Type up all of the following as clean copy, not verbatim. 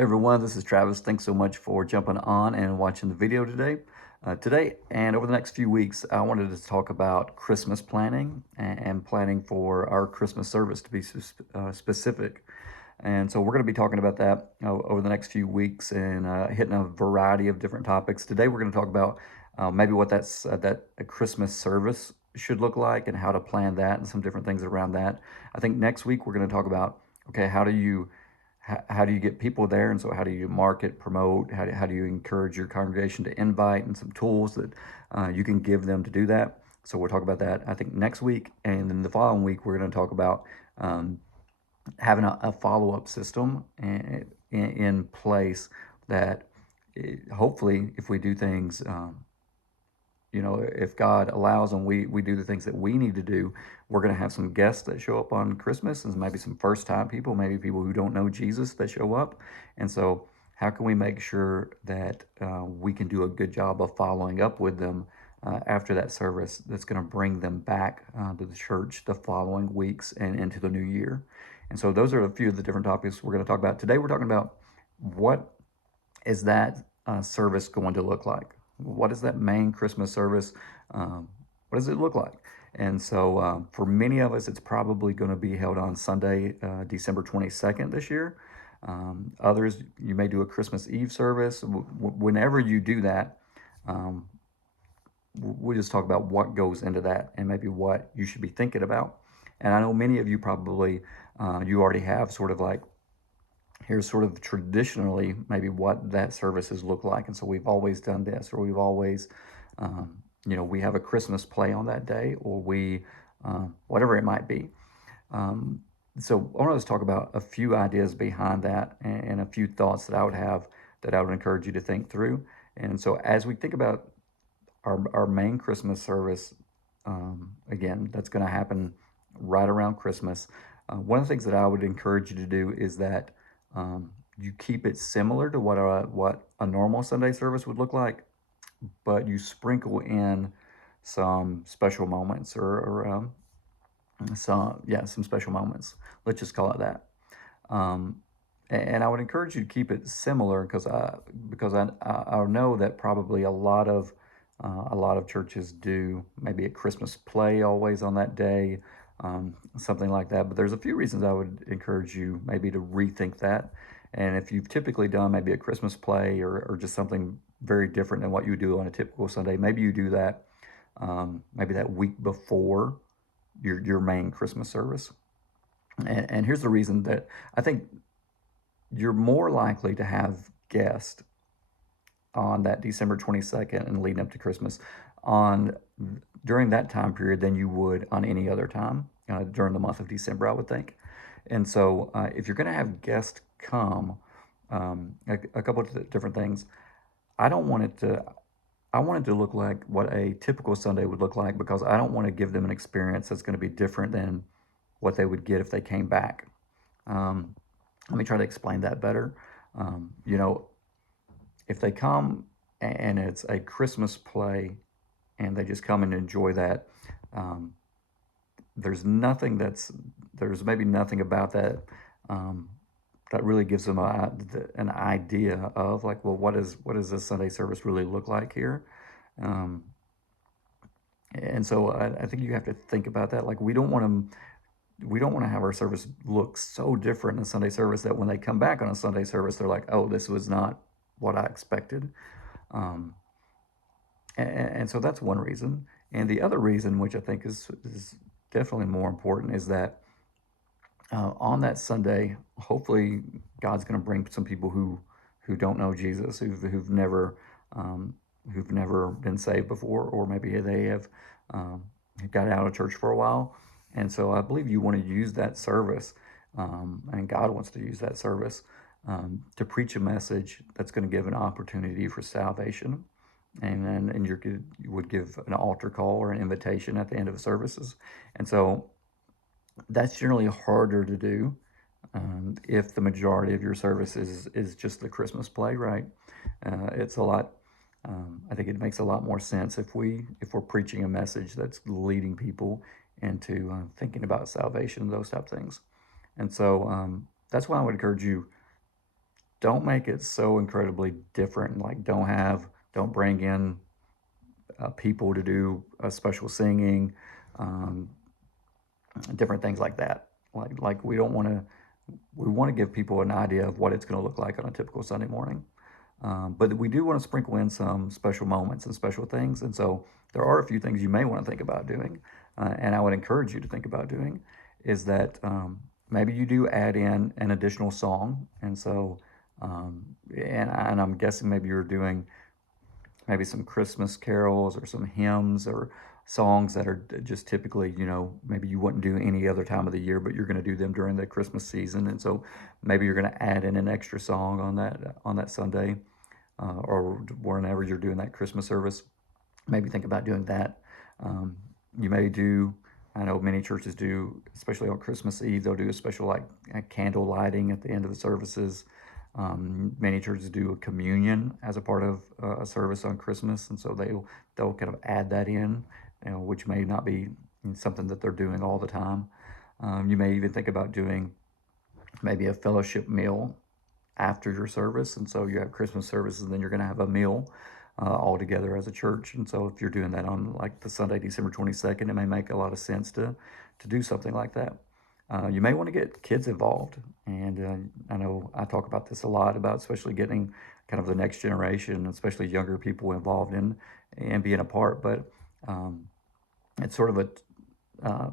Hey everyone, this is Travis. Thanks so much for jumping on and watching the video today. Today and over the next few weeks, I wanted to talk about Christmas planning and planning for our Christmas service to be specific. And so we're going to be talking about that over the next few weeks and hitting a variety of different topics. Today we're going to talk about maybe what that a Christmas service should look like and how to plan that and some different things around that. I think next week we're going to talk about, okay, how do you get people there? And so how do you market, promote? How do you encourage your congregation to invite and some tools that you can give them to do that? So we'll talk about that, I think, next week. And then the following week, we're going to talk about having a follow-up system in place that hopefully if we do things if God allows and we do the things that we need to do, we're going to have some guests that show up on Christmas and maybe some first time people, maybe people who don't know Jesus that show up. And so, how can we make sure that we can do a good job of following up with them after that service that's going to bring them back to the church the following weeks and into the new year? And so, those are a few of the different topics we're going to talk about. Today, we're talking about what is that service going to look like? What is that main Christmas service? What does it look like? And so for many of us, it's probably going to be held on Sunday, December 22nd this year. Others, you may do a Christmas Eve service. Whenever you do that, um, we'll just talk about what goes into that and maybe what you should be thinking about. And I know many of you probably, you already have sort of like, here's sort of traditionally maybe what that services look like. And so we've always done this, or we've always, we have a Christmas play on that day, or whatever it might be. So I want to talk about a few ideas behind that and a few thoughts that I would have that I would encourage you to think through. And so as we think about our main Christmas service, again, that's going to happen right around Christmas. One of the things that I would encourage you to do is that you keep it similar to what a normal Sunday service would look like, but you sprinkle in some special moments or some special moments. Let's just call it that. Um, and I would encourage you to keep it similar because I know that probably a lot of churches do maybe a Christmas play always on that day, something like that. But there's a few reasons I would encourage you maybe to rethink that. And if you've typically done maybe a Christmas play or just something very different than what you do on a typical Sunday, maybe you do that maybe that week before your main Christmas service. And here's the reason that I think you're more likely to have guests on that December 22nd and leading up to Christmas on during that time period than you would on any other time during the month of December, I would think. And so if you're going to have guests come, a couple of different things. I don't want it to. I want it to look like what a typical Sunday would look like because I don't want to give them an experience that's going to be different than what they would get if they came back. Um, Let me try to explain that better. Um, you know, if they come and it's a Christmas play and they just come and enjoy that, um, there's maybe nothing about that um, that really gives them an idea of like, well, what does this Sunday service really look like here? Um, and so I think you have to think about that. Like we don't want to have our service look so different in Sunday service that when they come back on a Sunday service, they're like, oh, this was not what I expected. Um, and so that's one reason. And the other reason, which I think is definitely more important, is that on that Sunday, hopefully God's going to bring some people who don't know Jesus, um, who've never been saved before, or maybe they have got out of church for a while. And so I believe you want to use that service, and God wants to use that service to preach a message that's going to give an opportunity for salvation. And you would give an altar call or an invitation at the end of the services. And so that's generally harder to do if the majority of your service is just the Christmas play, right? It's a lot. I think it makes a lot more sense if we're preaching a message that's leading people into thinking about salvation and those type of things. And so that's why I would encourage you don't make it so incredibly different. Like, don't bring in people to do a special singing, um, different things like that. Like we want to give people an idea of what it's going to look like on a typical Sunday morning. But we do want to sprinkle in some special moments and special things. And so there are a few things you may want to think about doing. And I would encourage you to think about doing is that maybe you do add in an additional song. And so, and I'm guessing maybe you're doing maybe some Christmas carols or some hymns or songs that are just typically, maybe you wouldn't do any other time of the year, but you're going to do them during the Christmas season. And so maybe you're going to add in an extra song on that Sunday, or whenever you're doing that Christmas service. Maybe think about doing that. Um, you may do. I know many churches do, especially on Christmas Eve, they'll do a special like candle lighting at the end of the services. Many churches do a communion as a part of a service on Christmas, and so they'll kind of add that in, which may not be something that they're doing all the time. You may even think about doing maybe a fellowship meal after your service, and so you have Christmas services, and then you're going to have a meal all together as a church. And so if you're doing that on like the Sunday, December 22nd, it may make a lot of sense to do something like that. You may want to get kids involved, and I know I talk about this a lot about especially getting kind of the next generation, especially younger people involved in and being a part. But um, it's sort of a uh,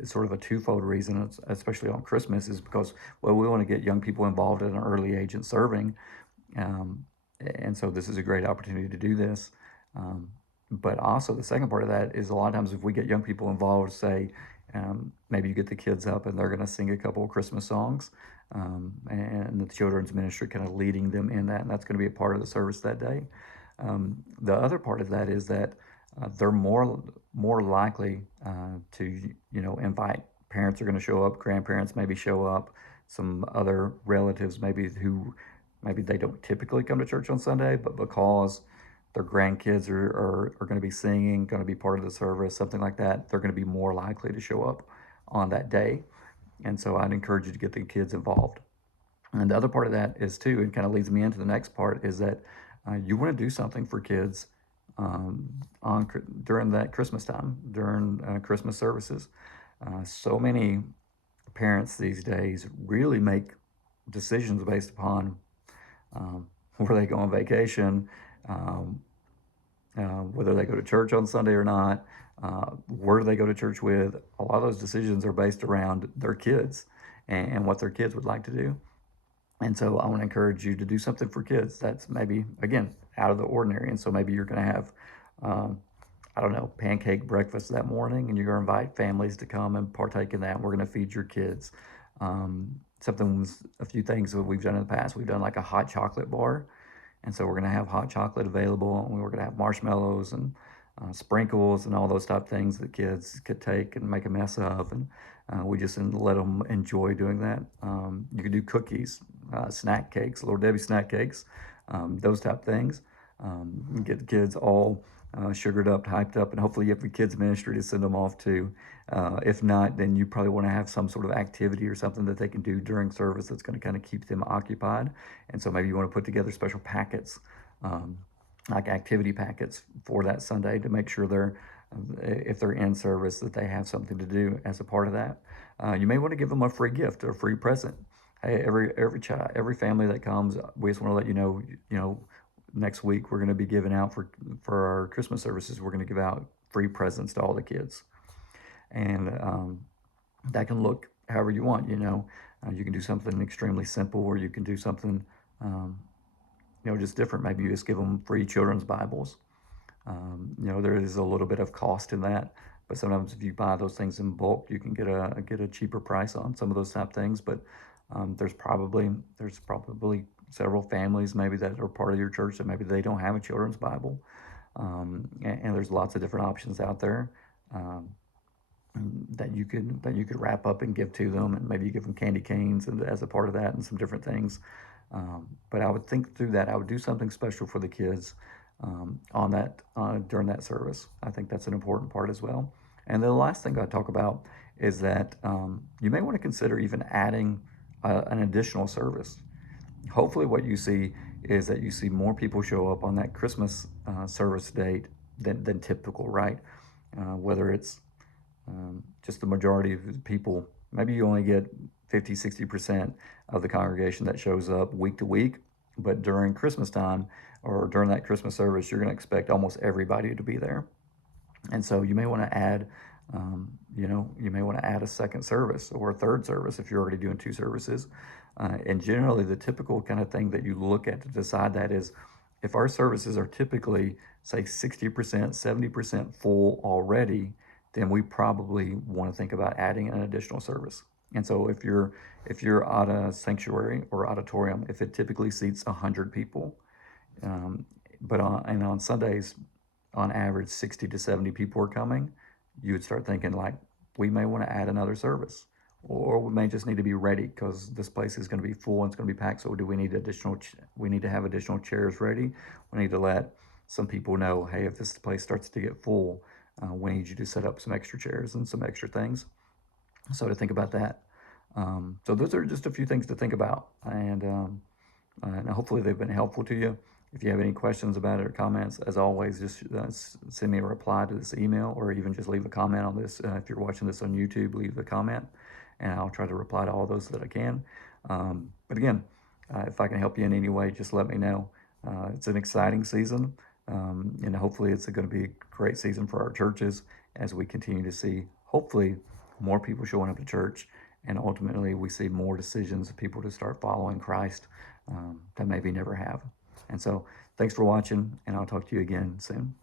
it's sort of a twofold reason, especially on Christmas, is because well, we want to get young people involved at an early age in serving, um, and so this is a great opportunity to do this. Um, but also the second part of that is a lot of times if we get young people involved, say maybe you get the kids up and they're going to sing a couple of Christmas songs, and the children's ministry kind of leading them in that, and that's going to be a part of the service that day. The other part of that is that they're more likely to invite parents are going to show up, grandparents maybe show up, some other relatives maybe they don't typically come to church on Sunday, but because their grandkids are going to be singing, going to be part of the service, something like that, they're going to be more likely to show up on that day. And so I'd encourage you to get the kids involved. And the other part of that is too, and kind of leads me into the next part, is that you want to do something for kids on during that Christmas time, during Christmas services. So many parents these days really make decisions based upon where they go on vacation, um, whether they go to church on Sunday or not, where do they go to church with. A lot of those decisions are based around their kids and what their kids would like to do. And so I want to encourage you to do something for kids that's maybe, again, out of the ordinary. And so maybe you're going to have, um, I don't know, pancake breakfast that morning, and you're going to invite families to come and partake in that. And we're going to feed your kids. A few things that we've done in the past. We've done like a hot chocolate bar. And so we're going to have hot chocolate available, and we're going to have marshmallows and sprinkles and all those type of things that kids could take and make a mess of. And we just let them enjoy doing that. You could do cookies, snack cakes, Little Debbie snack cakes, those type of things. Get the kids all sugared up, hyped up, and hopefully you have a kids ministry to send them off to. If not, then you probably want to have some sort of activity or something that they can do during service that's going to kind of keep them occupied. And so maybe you want to put together special packets, like activity packets for that Sunday to make sure if they're in service, that they have something to do as a part of that. You may want to give them a free gift or a free present. Hey, every child, every family that comes, we just want to let you know, next week we're going to be giving out for our Christmas services. We're going to give out free presents to all the kids, and that can look however you want. You can do something extremely simple, or you can do something um, just different. Maybe you just give them free children's Bibles. There is a little bit of cost in that, but sometimes if you buy those things in bulk, you can get a cheaper price on some of those type things. But there's probably several families maybe that are part of your church that maybe they don't have a children's Bible, and there's lots of different options out there. Um, that you could wrap up and give to them, and maybe you give them candy canes and as a part of that, and some different things. But I would think through that. I would do something special for the kids on that during that service. I think that's an important part as well. And the last thing I talk about is that you may want to consider even adding an additional service. hopefully what you see is that you see more people show up on that Christmas service date than typical, right? Whether it's just the majority of the people, maybe you only get 50, 60% of the congregation that shows up week to week, but during Christmas time or during that Christmas service, you're going to expect almost everybody to be there. And so you may want to add, you may want to add a second service or a third service if you're already doing two services. And generally, the typical kind of thing that you look at to decide that is if our services are typically, say, 60%, 70% full already, then we probably want to think about adding an additional service. And so if you're at a sanctuary or auditorium, if it typically seats 100 people, um, and on Sundays, on average, 60 to 70 people are coming, you would start thinking like, we may want to add another service, or we may just need to be ready because this place is going to be full and it's going to be packed. So do we need we need to have additional chairs ready? We need to let some people know, hey, if this place starts to get full, we need you to set up some extra chairs and some extra things. So to think about that. So those are just a few things to think about, and hopefully they've been helpful to you. If you have any questions about it or comments, as always, just send me a reply to this email, or even just leave a comment on this. If you're watching this on YouTube, leave a comment, and I'll try to reply to all those that I can. But again, if I can help you in any way, just let me know. It's an exciting season, and hopefully it's going to be a great season for our churches as we continue to see, hopefully, more people showing up to church, and ultimately we see more decisions of people to start following Christ that maybe never have. And so thanks for watching, and I'll talk to you again soon.